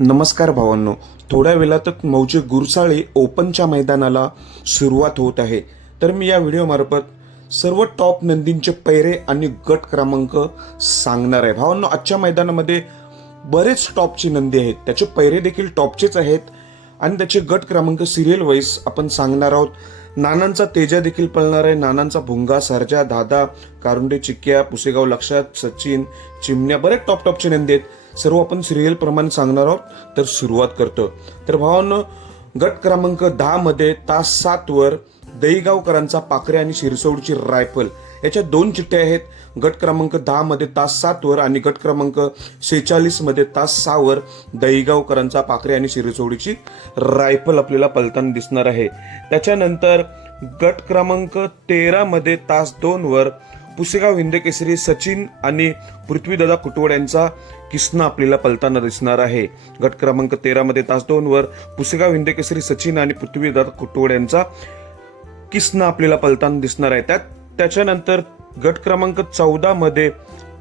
नमस्कार भावांनो, थोड्या वेळातच मौजे गुरसाळे ओपनच्या मैदानाला सुरुवात होत आहे. तर मी या व्हिडिओमार्फत सर्व टॉप नंदींचे पैरे आणि गट क्रमांक सांगणार आहे. भावांनो, आजच्या मैदानामध्ये बरेच टॉपची नंदी आहेत, त्याचे पैरे देखील टॉपचेच आहेत आणि त्याचे गट क्रमांक सिरियल वाईज आपण सांगणार आहोत. नानांचा तेजा देखील पळणार आहे. नानांचा भुंगा, सर्जा, दादा, कारुंडे, चिक्क्या, पुसेगाव लक्षात, सचिन, चिमण्या, बरेच टॉपची नंदी आहेत. सर्व आपण सिरियल प्रमाणे सांगणार आहोत. तर सुरुवात करतो. तर भावांनो, गट क्रमांक 10 मध्ये तास 7 वर दहीगावकरांचा पाखरे आणि शिरसोडची रायफल याच्या 2 चिठ्ठ्या आहेत. गट क्रमांक 10 मध्ये तास 7 वर आणि गट क्रमांक 46 मध्ये तास 6 वर दहीगावकरांचा पाखरे आणि शिरसोडीची रायफल आपल्याला पलताना दिसणार आहे. त्याच्यानंतर गट क्रमांक 13 मध्ये तास 2 वर पुसेगाव हिंदकेसरी सचिन आणि पृथ्वीदादा कुटवड यांचा किस्ना आपल्याला पलताना दिसणार आहे. गट क्रमांक 13 मध्ये तास 2 वर पुसेगाव हिंदकेसरी सचिन आणि पृथ्वीदादा कुटवड यांचा किस्ना आपल्याला पलताना दिसणार आहे. त्याच्यानंतर गट क्रमांक 14 मध्ये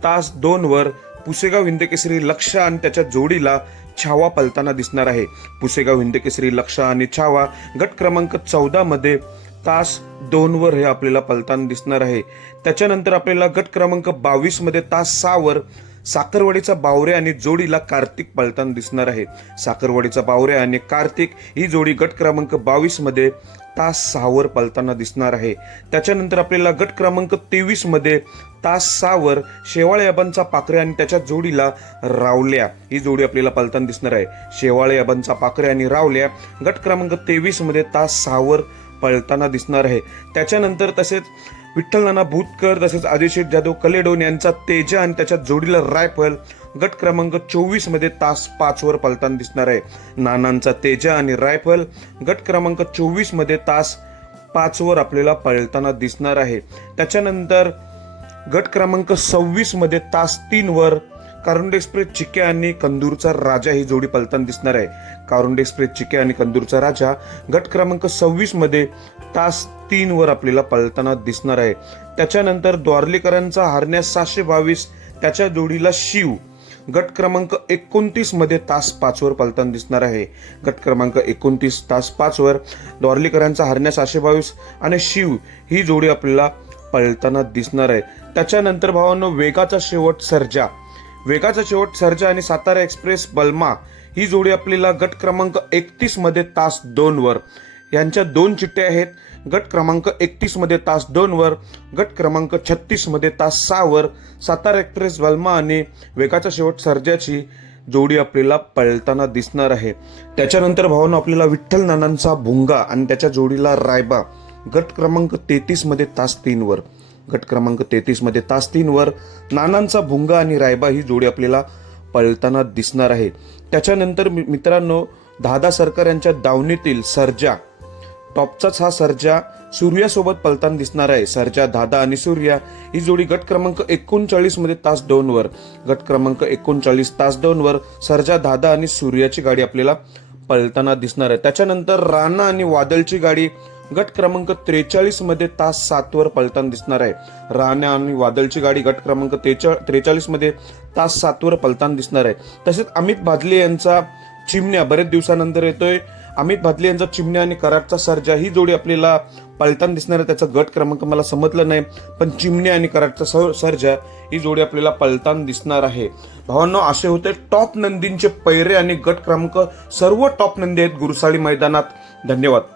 तास 2 वर पुसेगाव हिंदकेसरी लक्ष आणि त्याच्या जोडीला छावा पलताना दिसणार आहे. पुसेगाव हिंदकेसरी लक्ष आणि छावा गट क्रमांक 14 मध्ये तास 2 वर हे आपल्याला पलताना दिसणार आहे. त्याच्यानंतर आपल्याला गट क्रमांक 22 मध्ये तास 6 वर साखरवाडीचा बावरे आणि जोडीला कार्तिक पलताना दिसणार आहे. साखरवाडीचा बावरे आणि कार्तिक ही जोडी गट क्रमांक 22 मध्ये तास 6 वर पलताना दिसणार आहे. त्याच्यानंतर आपल्याला गट क्रमांक 23 मध्ये तास 6 वर शेवाळे अबांचा पाखरे आणि त्याच्या जोडीला रावल्या ही जोडी आपल्याला पलताना दिसणार आहे. शेवाळे अबांचा पाखरे आणि रावल्या गट क्रमांक 23 मध्ये तास 6 वर पळताना दिसणार आहे. त्याच्यानंतर तसेच विठ्ठल नाना भूतकर तसेच आदिशेठ जाधव कलेडोन यांचा तेजा आणि त्याच्या जोडीला रायफल गट क्रमांक 24 मध्ये तास 5 वर पलताना दिसणार आहे. नानांचा तेजा आणि रायफल गट क्रमांक 24 मध्ये तास 5 वर आपल्याला पळताना दिसणार आहे. त्याच्यानंतर गट क्रमांक 26 मध्ये तास 3 वर कारुंडे एक्सप्रेस चिक्क्या आणि कंदूरचा राजा ही जोडी पलताना दिसणार आहे. कारुंडे एक्सप्रेस चिक्क्या आणि कंदूरचा राजा गट क्रमांक 26 मध्ये तास 3 वर आपल्याला पलताना दिसणार आहे. त्याच्यानंतर द्वारलीकरांचा हरण्या 722 त्याच्या जोडीला शिव गट क्रमांक 29 मध्ये तास 5 वर पलताना दिसणार आहे. गट क्रमांक 29 तास 5 वर द्वारलीकरांचा हरण्या 722 आणि शिव ही जोडी आपल्याला पलताना दिसणार आहे. त्याच्यानंतर भावांनो, वेगाचा शेवट सर्जा आणि सातारा एक्सप्रेस बलमा ही जोडी आपल्याला गट क्रमांक 31 मध्ये तास 2 वर यांच्या 2 चिठ्ठ्या आहेत. गट क्रमांक 31 मध्ये तास 2 वर गट क्रमांक 36 मध्ये तास 6 वर सातारा एक्सप्रेस बलमा आणि वेगाचा शेवट सर्जाची जोडी आपल्याला पळताना दिसणार आहे. त्याच्यानंतर भावांनो, आपल्याला विठ्ठल नानांचा भुंगा आणि त्याच्या जोडीला रायबा गट क्रमांक 33 मध्ये तास 3 वर गट क्रमांक 33 मध्ये तास 3 वर नानांचा भुंगा आणि रायबा ही जोडी आपल्याला पळताना दिसणार आहे. त्याच्यानंतर मित्रांनो, दादा सरकार यांच्या दावणीतील सर्जा टॉपचाच हा सर्जा सूर्यासोबत पळताना दिसणार आहे. सर्जा, दादा आणि सूर्या ही जोडी गट क्रमांक 39 मध्ये तास 2 वर गट क्रमांक 39 तास 2 वर सर्जा, दादा आणि सूर्याची गाडी आपल्याला पळताना दिसणार आहे. त्याच्यानंतर राणा आणि वादळची गाडी गट क्रमांक 43 मध्ये तास 7 वर पलताना दिसणार आहे. राणा आणि वादळची गाडी गट क्रमांक 43 मध्ये तास 7 वर पलताना दिसणार आहे. तसेच अमित भादले यांचा चिमण्या बरेच दिवसानंतर येतोय. अमित भादले यांचा चिमण्या आणि कराडचा सर्जा ही जोडी आपल्याला पलताना दिसणार आहे. त्याचा गट क्रमांक मला समजलं नाही, पण चिमण्या आणि कराडचा सर्जा ही जोडी आपल्याला पलताना दिसणार आहे. भावांनो, असे होते टॉप नंदींचे पैरे आणि गट क्रमांक. सर्व टॉप नंदी आहेत गुरसाळी मैदानात. धन्यवाद.